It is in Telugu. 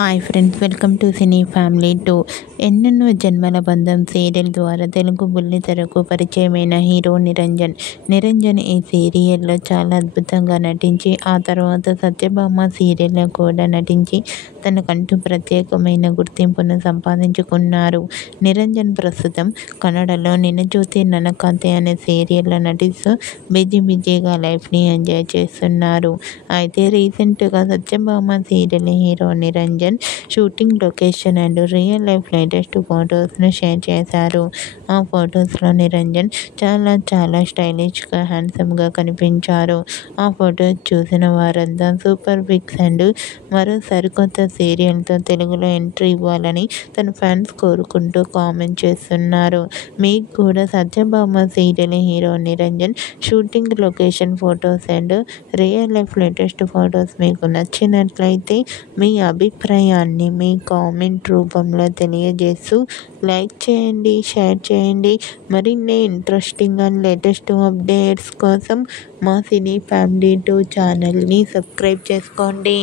Hi friends, welcome to cine family 2. ఎన్నెన్నో జన్మల బంధం సీరియల్ ద్వారా తెలుగు బుల్లితెరకు పరిచయమైన హీరో నిరంజన్ ఈ సీరియల్లో చాలా అద్భుతంగా నటించి ఆ తర్వాత సత్యభామ సీరియల్లో కూడా నటించి తనకంటూ ప్రత్యేకమైన గుర్తింపును సంపాదించుకున్నారు. నిరంజన్ ప్రస్తుతం కన్నడలో నినజ్యోతి ననకాంతే అనే సీరియల్లో నటిస్తూ బిజీగా లైఫ్ని ఎంజాయ్ చేస్తున్నారు. అయితే రీసెంట్గా Satyabhama serial hero Niranjan shooting location and real life latest ఫొటోస్ను షేర్ చేశారు. ఆ ఫొటోస్లో నిరంజన్ చాలా స్టైలిష్గా హ్యాండ్సమ్గా కనిపించారు. ఆ ఫొటోస్ చూసిన వారంతా సూపర్ పిక్స్ అండ్ మరో సరికొత్త సీరియల్తో తెలుగులో ఎంట్రీ ఇవ్వాలని తన ఫ్యాన్స్ కోరుకుంటూ కామెంట్ చేస్తున్నారు. మీకు కూడా Satyabhama serial hero Niranjan shooting location photos and real life latest photos మీకు నచ్చినట్లయితే మీ అభిప్రాయాన్ని మీ కామెంట్ రూపంలో తెలియజేస్తూ లైక్ చేయండి, షేర్ చేయండి. మరిన్ని ఇంట్రెస్టింగ్ అండ్ లేటెస్ట్ అప్డేట్స్ కోసం మా సినీ ఫ్యామిలీ 2 ఛానల్ని సబ్స్క్రైబ్ చేసుకోండి.